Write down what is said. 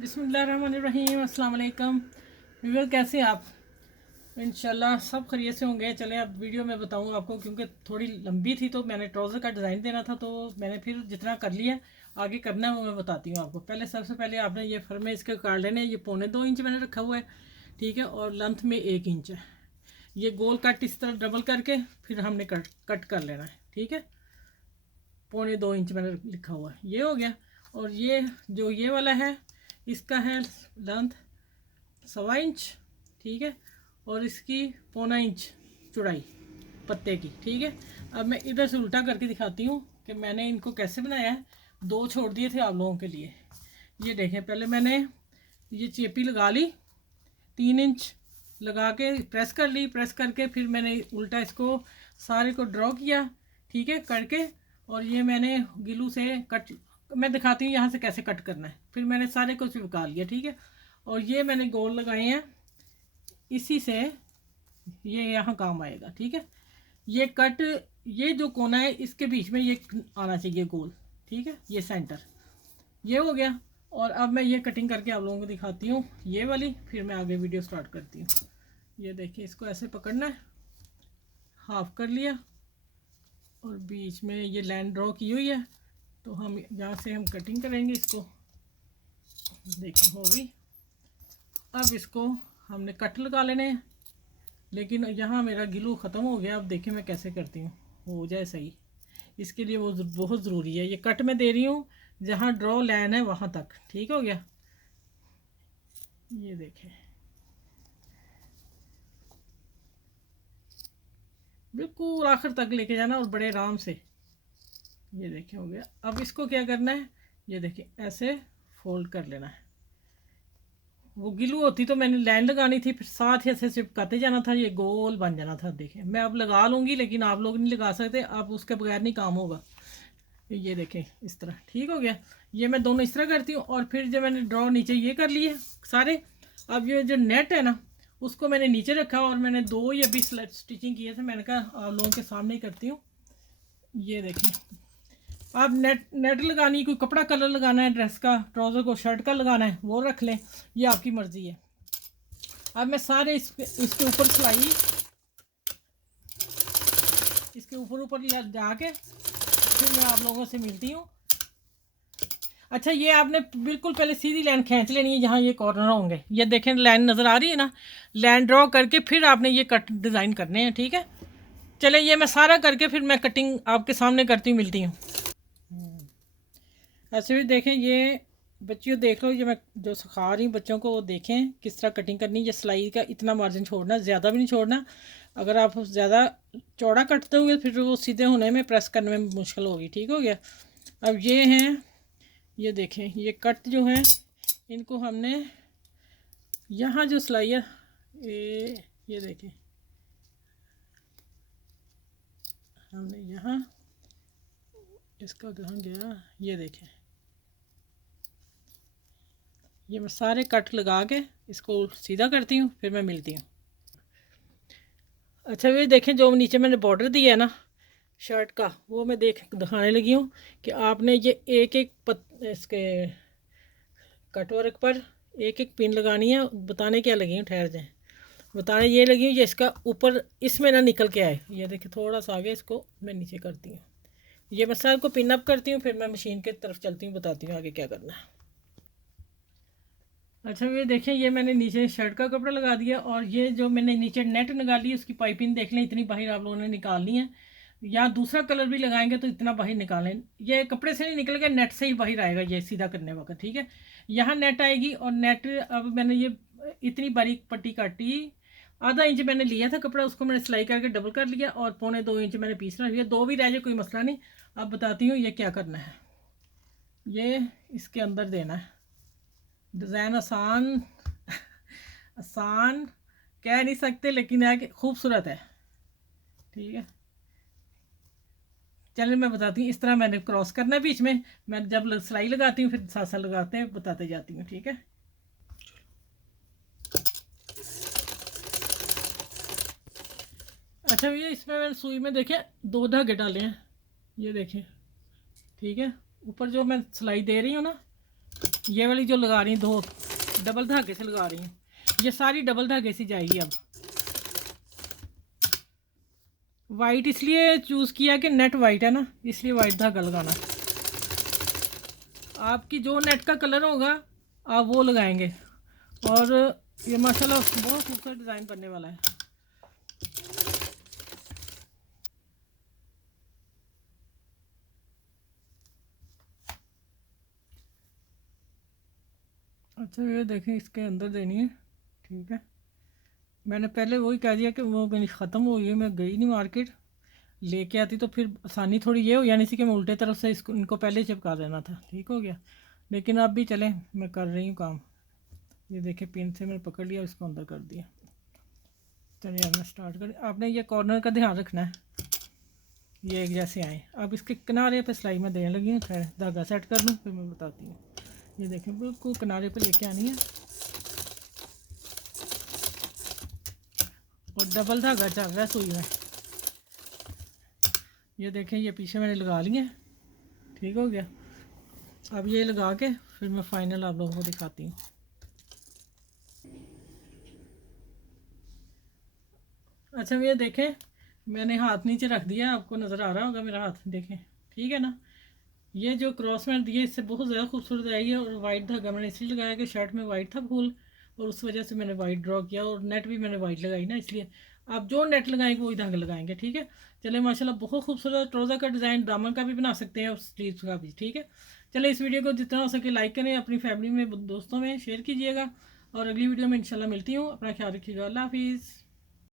बिस्मिल्लाहिर्रहमानिर्रहीम। अस्सलाम वालेकुम व्यूअर, कैसे हैं आप? इंशाल्लाह सब खैरियत से होंगे। चलें अब वीडियो में बताऊँ आपको, क्योंकि थोड़ी लंबी थी तो मैंने ट्राउज़र का डिज़ाइन देना था, तो मैंने फिर जितना कर लिया आगे करना है वो मैं बताती हूँ आपको। पहले सबसे पहले आपने ये फर्मे इसके काट लेने हैं। ये 1.25 इंच मैंने रखा हुआ है, ठीक है, और लेंथ में 1 इंच है। ये गोल कट इस तरह डबल करके फिर हमने कट कर लेना है, ठीक है। 1.25 इंच मैंने लिखा हुआ है, ये हो गया। और ये जो ये वाला है इसका है लेंथ 1.25 इंच, ठीक है, और इसकी 0.25 इंच चौड़ाई पत्ते की, ठीक है। अब मैं इधर से उल्टा करके दिखाती हूँ कि मैंने इनको कैसे बनाया है। 2 छोड़ दिए थे आप लोगों के लिए। ये देखें, पहले मैंने ये चेपी लगा ली, 3 इंच लगा के प्रेस कर ली। प्रेस करके फिर मैंने उल्टा इसको सारे को ड्रॉ किया, ठीक है, करके। और ये मैंने गिलू से कट, मैं दिखाती हूँ यहाँ से कैसे कट करना है। फिर मैंने सारे को चिपका लिया, ठीक है। और ये मैंने गोल लगाए हैं, इसी से ये यहाँ काम आएगा, ठीक है। ये कट, ये जो कोना है इसके बीच में ये आना चाहिए गोल, ठीक है, ये सेंटर, ये हो गया। और अब मैं ये कटिंग करके आप लोगों को दिखाती हूँ ये वाली, फिर मैं आगे वीडियो स्टार्ट करती हूँ। ये देखिए, इसको ऐसे पकड़ना है, हाफ कर लिया, और बीच में ये लाइन ड्रॉ की हुई है, तो हम यहाँ से हम कटिंग करेंगे इसको। देखिए हो गई। अब इसको हमने कट लगा लेने हैं, लेकिन यहाँ मेरा गिलू ख़त्म हो गया। अब देखिए मैं कैसे करती हूँ, हो जाए सही। इसके लिए वो बहुत ज़रूरी है। ये कट मैं दे रही हूँ जहाँ ड्रॉ लाइन है वहाँ तक, ठीक हो गया। ये देखें, बिल्कुल आखिर तक लेके जाना और बड़े आराम से। ये देखें हो गया। अब इसको क्या करना है, ये देखिए ऐसे फोल्ड कर लेना है। वो गिलू होती तो मैंने लाइन लगानी थी, फिर साथ ही ऐसे चिपकाते जाना था, ये गोल बन जाना था। देखें मैं अब लगा लूँगी, लेकिन आप लोग नहीं लगा सकते, अब उसके बगैर नहीं काम होगा। ये देखें इस तरह, ठीक हो गया। ये मैं दोनों इस तरह करती हूँ। और फिर जब मैंने ड्रॉ नीचे ये कर लिए सारे, अब ये जो नेट है ना उसको मैंने नीचे रखा, और मैंने 2 या 20 स्टिचिंग किए थे। मैंने कहा आप लोगों के सामने ही करती हूँ। ये देखें, आप नेट नेट लगानी, कोई कपड़ा कलर लगाना है ड्रेस का, ट्राउज़र को शर्ट का लगाना है वो रख लें, ये आपकी मर्ज़ी है। अब मैं सारे इसके ऊपर सिलाई, इसके ऊपर जाके फिर मैं आप लोगों से मिलती हूँ। अच्छा, ये आपने बिल्कुल पहले सीधी लाइन खींच लेनी है, जहाँ ये कॉर्नर होंगे। ये देखें लाइन नज़र आ रही है ना, लाइन ड्रॉ करके फिर आपने ये कट डिज़ाइन करने हैं, ठीक है। चले ये मैं सारा करके फिर मैं कटिंग आपके सामने करती हूँ, मिलती हूँ। ऐसे भी देखें, ये बच्चियों देख लो, ये मैं जो सिखा रही हूँ बच्चों को, वो देखें किस तरह कटिंग करनी है। ये सिलाई का इतना मार्जिन छोड़ना, ज़्यादा भी नहीं छोड़ना। अगर आप ज़्यादा चौड़ा कटते हुए फिर वो सीधे होने में, प्रेस करने में मुश्किल होगी, ठीक हो गया। अब ये हैं, ये देखें, ये कट जो है इनको हमने यहाँ जो सिलाई है, ये देखें हमने यहाँ, इसका कहाँ गया, ये देखें। ये मैं सारे कट लगा के इसको सीधा करती हूँ, फिर मैं मिलती हूँ। अच्छा, ये देखें जो नीचे मैंने बॉर्डर दिया है ना शर्ट का, वो मैं दिखाने लगी हूँ कि आपने ये एक एक इसके कट वर्क पर एक एक पिन लगानी है। बताने क्या लगी हूँ, ठहर जाए, बताने ये लगी हूँ ये इसका ऊपर इसमें ना निकल के आए। ये देखिए थोड़ा सा आगे इसको मैं नीचे करती हूँ। ये मैं सर को पिन अप करती हूँ, फिर मैं मशीन की तरफ चलती हूँ, बताती हूँ आगे क्या करना है। अच्छा, ये देखें, ये मैंने नीचे शर्ट का कपड़ा लगा दिया, और ये जो मैंने नीचे नेट निकाली उसकी पाइपिंग देख लें, इतनी बाहर आप लोगों ने निकालनी है। या दूसरा कलर भी लगाएंगे तो इतना बाहर निकालें, ये कपड़े से नहीं निकलेगा, नेट से ही बाहर आएगा ये सीधा करने वक्त, ठीक है। यहाँ नेट आएगी, और नेट, अब मैंने ये इतनी बारीक पट्टी काटी, ½ इंच मैंने लिया था कपड़ा, उसको मैंने सिलाई करके डबल कर लिया, और 1.25 इंच मैंने पीसना लिया। 2 भी रह जाए कोई मसला नहीं। अब बताती हूँ ये क्या करना है। ये इसके अंदर देना है डिज़ाइन। आसान आसान कह नहीं सकते, लेकिन है कि खूबसूरत है, ठीक है। चलिए मैं बताती हूँ, इस तरह मैंने क्रॉस करना है बीच में। मैं जब सिलाई लगाती हूँ फिर साथ साथ लगाते हैं, बताते जाती हूँ, ठीक है। अच्छा भैया, इसमें मैंने सुई में देखे 2 धागे डाले हैं, ये देखें, ठीक है। ऊपर जो मैं सिलाई दे रही हूँ ना, ये वाली जो लगा रही हैं 2 डबल धागे से लगा रही हैं, ये सारी डबल धागे से जाएगी। अब वाइट इसलिए चूज़ किया कि नेट वाइट है ना, इसलिए वाइट धागा लगाना। आपकी जो नेट का कलर होगा आप वो लगाएंगे। और ये माशाल्लाह बहुत खूबसूरत डिज़ाइन बनने वाला है। अच्छा ये देखें, इसके अंदर देनी है, ठीक है। मैंने पहले वही कह दिया कि वो मेरी ख़त्म हो गई है, मैं गई नहीं मार्केट, लेके आती तो फिर आसानी थोड़ी ये हो यानी सी कि मैं उल्टे तरफ से इसको इनको पहले चिपका देना था, ठीक हो गया। लेकिन अब भी चलें, मैं कर रही हूँ काम। ये देखिए पिन से मैंने पकड़ लिया, इसको अंदर कर दिया। चलिए अब मैं स्टार्ट करें। आपने ये कॉर्नर का ध्यान रखना है, ये एक जैसे आए। अब इसके किनारे पे सिलाई में देने लगी हूँ, खैर धागा सेट कर लूँ फिर मैं बताती हूँ। ये देखें बिल्कुल किनारे पे लेके आनी है और डबल धागा चल रहा है सुई में। ये देखें ये पीछे मैंने लगा लिए, ठीक हो गया। अब ये लगा के फिर मैं फाइनल आप लोगों को दिखाती हूँ। अच्छा ये देखें, मैंने हाथ नीचे रख दिया, आपको नज़र आ रहा होगा मेरा हाथ, देखें ठीक है ना। ये जो क्रॉस मैंने दिए इससे बहुत ज़्यादा खूबसूरत आई है। और वाइट धागा मैंने इसलिए लगाया कि शर्ट में वाइट था फूल, और उस वजह से मैंने वाइट ड्रॉ किया। और नेट भी मैंने वाइट लगाई ना, इसलिए आप जो नेट लगाएंगे वही धागा लगाएंगे, ठीक है। चलिए माशाल्लाह बहुत खूबसूरत ट्राउज़र का डिज़ाइन, दामन का भी बना सकते हैं और स्लीव्स का भी, ठीक है। चलिए इस वीडियो को जितना हो सके लाइक करें, अपनी फैमिली में दोस्तों में शेयर कीजिएगा। और अगली वीडियो में इंशाल्लाह मिलती हूँ। अपना ख्याल रखिएगा, अल्लाह हाफिज़।